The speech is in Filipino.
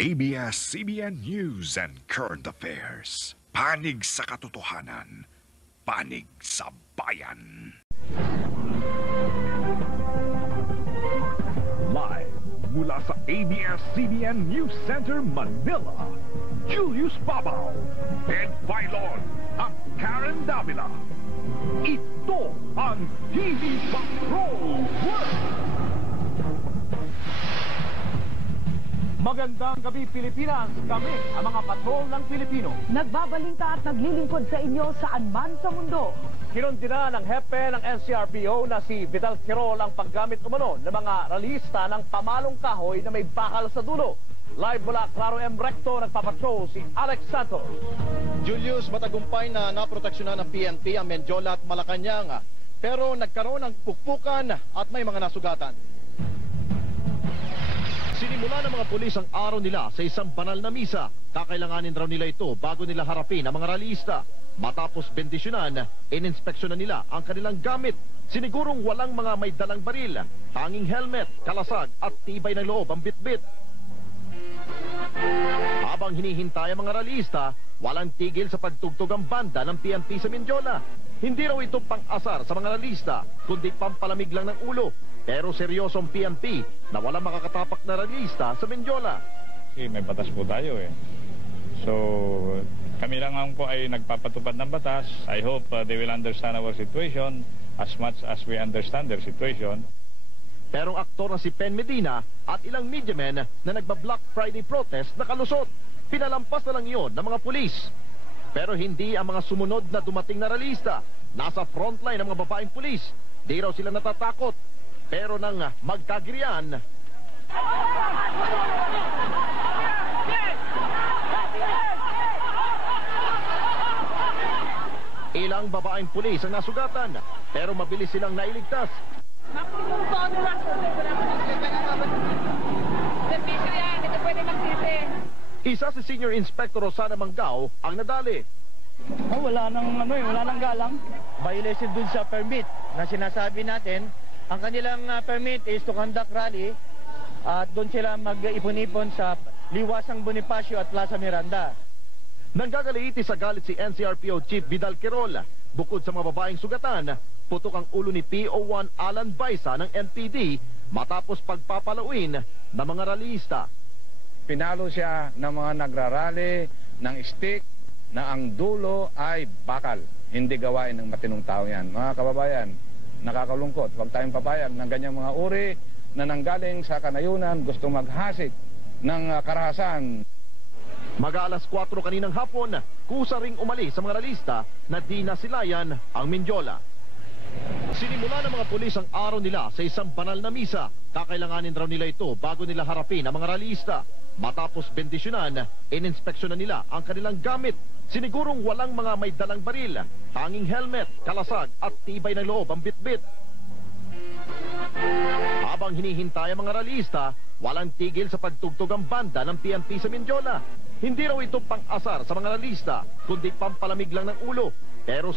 ABS-CBN News and Current Affairs. Panig sa katotohanan. Panig sa bayan. Live mula sa ABS-CBN News Center, Manila, Julius Babaw, Ed Bailon at Karen Davila. Ito ang TV Patrol World! Magandang gabi, Pilipinas! Kami ang mga patrol ng Pilipino. Nagbabalita at naglilingkod sa inyo saan man sa mundo. Kinundina ng hepe ng NCRPO na si Vidal Quirol ang paggamit umano ng mga ralista ng pamalong kahoy na may bakal sa dulo. Live mula Claro M. Recto, nagpapatrol si Alex Santos. Julius, matagumpay na naproteksyonan ng PNP ang Mendiola at Malacanang. Pero nagkaroon ng pukpukan at may mga nasugatan. Sinimula ng mga pulis ang araw nila sa isang banal na misa. Kakailanganin raw nila ito bago nila harapin ang mga ralista. Matapos bendisyonan, ininspeksyonan nila ang kanilang gamit. Sinigurong walang mga may dalang baril, tanging helmet, kalasag at tibay ng loob ang bitbit. Habang hinihintay ang mga ralista, walang tigil sa pagtugtog ang banda ng PNP sa Mendiola. Hindi raw ito pang-asar sa mga ralista, kundi pampalamig lang ng ulo. Pero seryoso ang PNP na walang makakatapak na ralista sa Mendiola. May batas po tayo eh. So, kami lang po ay nagpapatupad ng batas. I hope they will understand our situation as much as we understand their situation. Pero ang aktor na si Pen Medina at ilang media men na nagba-Black Friday protest nakalusot. Pinalampas na lang iyon ng mga pulis. Pero hindi ang mga sumunod na dumating na ralista. Nasa frontline ng mga babaeng pulis. Di raw sila natatakot. Pero nang magkagirian, ilang babaeng pulis ang nasugatan, pero mabilis silang nailigtas. Isa si Senior Inspector Rosana Mangao ang nadali. Wala nang galang. Violation dun sa permit na sinasabi natin. Ang kanilang permit is to conduct rally at doon sila mag-ipon-ipon sa Liwasang Bonifacio at Plaza Miranda. Nanggagaliiti sa galit si NCRPO Chief Vidal Quirol. Bukod sa mga babaeng sugatan, putok ang ulo ni PO1 Alan Baisa ng NPD matapos pagpapalawin ng mga ralista. Pinalo siya ng mga nagrarally ng stick na ang dulo ay bakal. Hindi gawain ng matinong tao yan. Mga kababayan, nakakalungkot. Huwag tayong papayag ng ganyang mga uri na nanggaling sa kanayunan, gusto maghasik ng karahasan. Mag-alas 4 kaninang hapon, kusa ring umalis sa mga ralista na di nasilayan ang Mendiola. Sinimula ng mga pulis ang araw nila sa isang banal na misa. Kakailanganin raw nila ito bago nila harapin ang mga ralista. Matapos bendisyonan, ininspeksyonan nila ang kanilang gamit. Sinigurong walang mga may dalang baril, tanging helmet, kalasag at tibay ng loob ang bitbit. Habang hinihintay ang mga ralista, walang tigil sa pagtugtog ang banda ng PNP sa Mendiola. Hindi raw ito pang-asar sa mga ralista, kundi pampalamig lang ng ulo. Pero